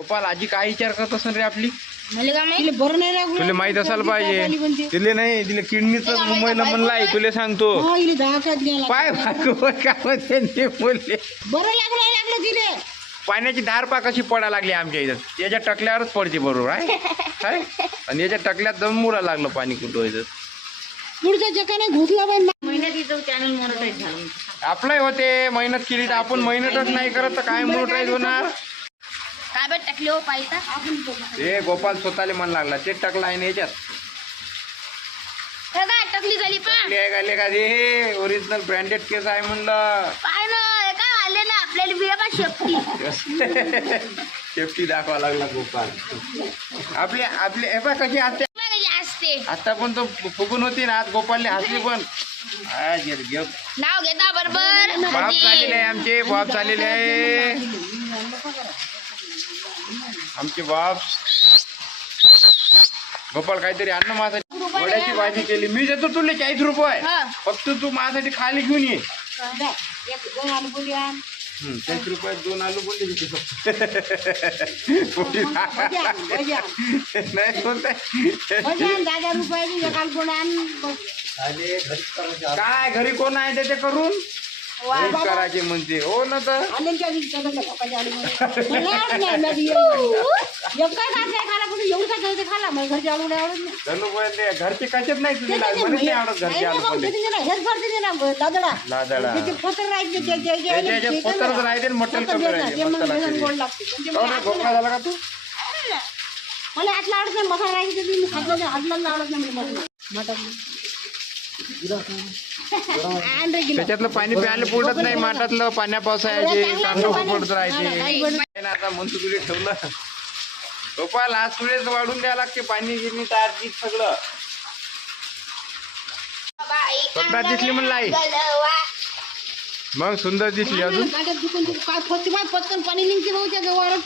गोपाल आजी काय विचार करत असेल रे आपली? मला काय माहीत? तिला बरं नाही लागलं तुला माहीत असायला पाहिजे. तिले नाही तिला किडनीच मुंबईला म्हणलं आहे तुला सांगतो. हा, हिला दवाखान्यात गेला. पाय भागवत का त्यांनी बोलले बरं लागलं लागलं तिले. पाण्याची धार पा कशी पडायला लागली आमच्या इथं. त्याच्या टकल्यावरच पडते बरोबर आहे काय? आणि याच्या टकल्यात दम मुरा लागलं पाणी कुठं इथं. पुढच्या जगाने घुसला पण आपलंही होते मेहनत केली तर आपण मेहनतच नाही करत तर काय मोठा होणार. काय बरं टाकले हो पायता? ते गोपाल स्वतःला मन लागला ते टकला आहे ना याच्यात. हे काय टकली झाली पण? का हे ओरिजिनल ब्रँडेड केस आहे म्हणलं. पाय ना हे काय आले ना आपल्याला बिया शेपटी सेफ्टी दाखवा लागला गोपाल. आपले आपले हे बघ कशी असते असते आता पण तो फुगून होती ना आज गोपालने हसली पण. आ, नाव घेता बरोबर. बाप चाललेले आहे आमचे बाप चाललेले आहे. आमचे बाप गोपाल काहीतरी अन्न माझ्यासाठी वड्याची भाजी केली मी देतो तुला चाळीस रुपये. फक्त तू माझ्यासाठी खाली घेऊन ये दोन आलू बोली आण. चाळीस रुपयात दोन आलू बोलले आण. नाही. बस. काय घरी कोण आहे त्याचे करून करायचे म्हणते. हो ना तर. आलेल्या दिवशी सगळं आलू. मला आवडत नाही, मला ये- एक काय खात नाही खाला, पण एवढं खात ते खाला. मला घरचे आलू नाही आवडत नाही. धनु घरचे कशात नाही तुझे. त्याचे ते लागवडच नाही आवडत घरचे आलू बोलले त्याच्या ह्याच्यात पत्रच राहते आणि मटण पत्र कमी राहते, हो ना झाला का तू? नाही. मला आतला आवडत नाही. मसाला राहायचे मी नाही. आवडत नाही मला मटण. त्याच्यातलं पाणी प्यायला पुरत नाही माठातलं पाण्या पावसाळ्याचे कांदो पडत राहायचे. आता म्हणतो तुले ठेवलं. गोपाल आज तुलेच वाढून द्यावं लागते पाणी गिरणी तार गीत सगळं. कपड्यात दिसली म्हणलं आई मग सुंदर दिसली अजून? पाणी निघते भाऊ त्या गवारात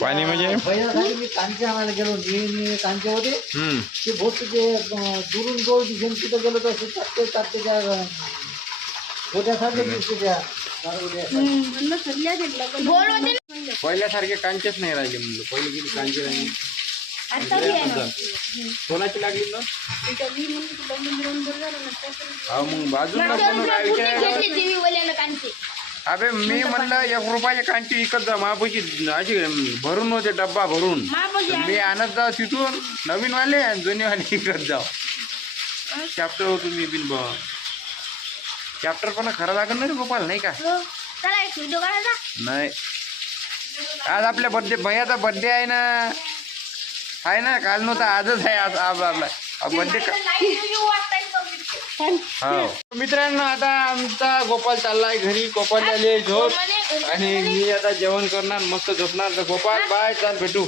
पाणी म्हणजे? मी कांचे आणायला गेलो मी कांचे होते. हम्म. ते दुरून गोळ दिसून तिथं गेलो तर त्या दिसते त्या. पहिल्यासारखे कांचेच नाही राहिले म्हणलं पहिले किती कांचे राहिले. कोणाची लागली ना हा मग बाजूला अबे मी म्हणलं एक रुपयाचे कांची विकत जा महापैकी अशी भरून होते डब्बा भरून. आहे. मी आणत जाऊ तिथून नवीन वाले आणि जुने वाले विकत जाऊ चॅप्टर होतो मी बिन चॅप्टर पण खरं लागेल ना रे गोपाल नाही का? हो. चला एक व्हिडिओ काढायचा नाही. आज आपल्या बर्थडे भैयाचा बर्थडे आहे ना. आहे ना? काल नव्हता आजच आहे आज आपला बर्थडे मित्रांनो आता आमचा गोपाल चाललाय घरी. गोपाल झाले झोप. आणि मी आता जेवण करणार मस्त झोपणार. तर गोपाल बाय चाल भेटू.